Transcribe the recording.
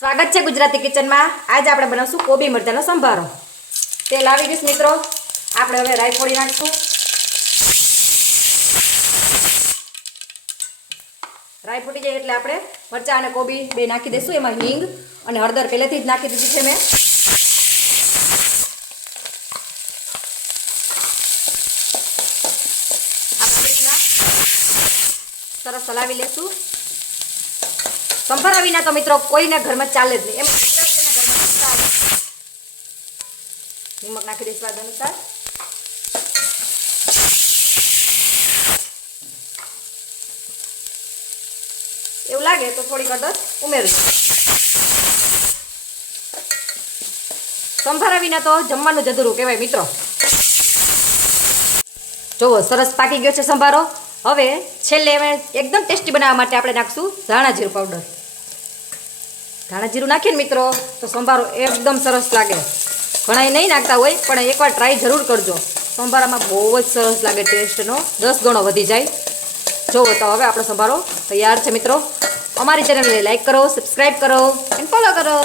સ્વાગત છે ગુજરાતી કિચનમાં। આજે આપણે બનાવશું કોબી મરચાંનો સંભારો। તેલ આવી ગયું મિત્રો। આપણે હવે રાઈ ફોડી નાખશું। રાઈ ફૂટી જાય એટલે આપણે મરચાં અને કોબી બે નાખી દઈશું। એમાં હિંગ અને હળદર પહેલેથી જ નાખી દીધી છે મેં। સરસ હલાવી લેશું। સંભારા વિના તો મિત્રો કોઈના ઘરમાં ચાલે જ નહીં। એમ ઘરમાં ચાલે। નિમક નાખી દઈશું સ્વાદ અનુસાર। એવું લાગે તો થોડી હળદર ઉમેરશું। સંભારા વિના તો જમવાનું જ અધૂરું કહેવાય મિત્રો। જુઓ સરસ પાકી ગયો છે સંભારો। હવે છેલ્લે એકદમ ટેસ્ટી બનાવવા માટે આપણે નાખશું ધાણા જીરું પાવડર। ધાણા જીરું નાખીએ ને મિત્રો તો સંભારો એકદમ સરસ લાગે। ઘણા નહીં નાખતા હોય પણ એકવાર ટ્રાય જરૂર કરજો। સંભારામાં બહુ જ સરસ લાગે। ટેસ્ટનો 10 ગણો વધી જાય। જુઓ તો હવે આપણો સંભારો તૈયાર છે મિત્રો। અમારી ચેનલને લાઈક કરો, સબસ્ક્રાઈબ કરો અને ફોલો કરો।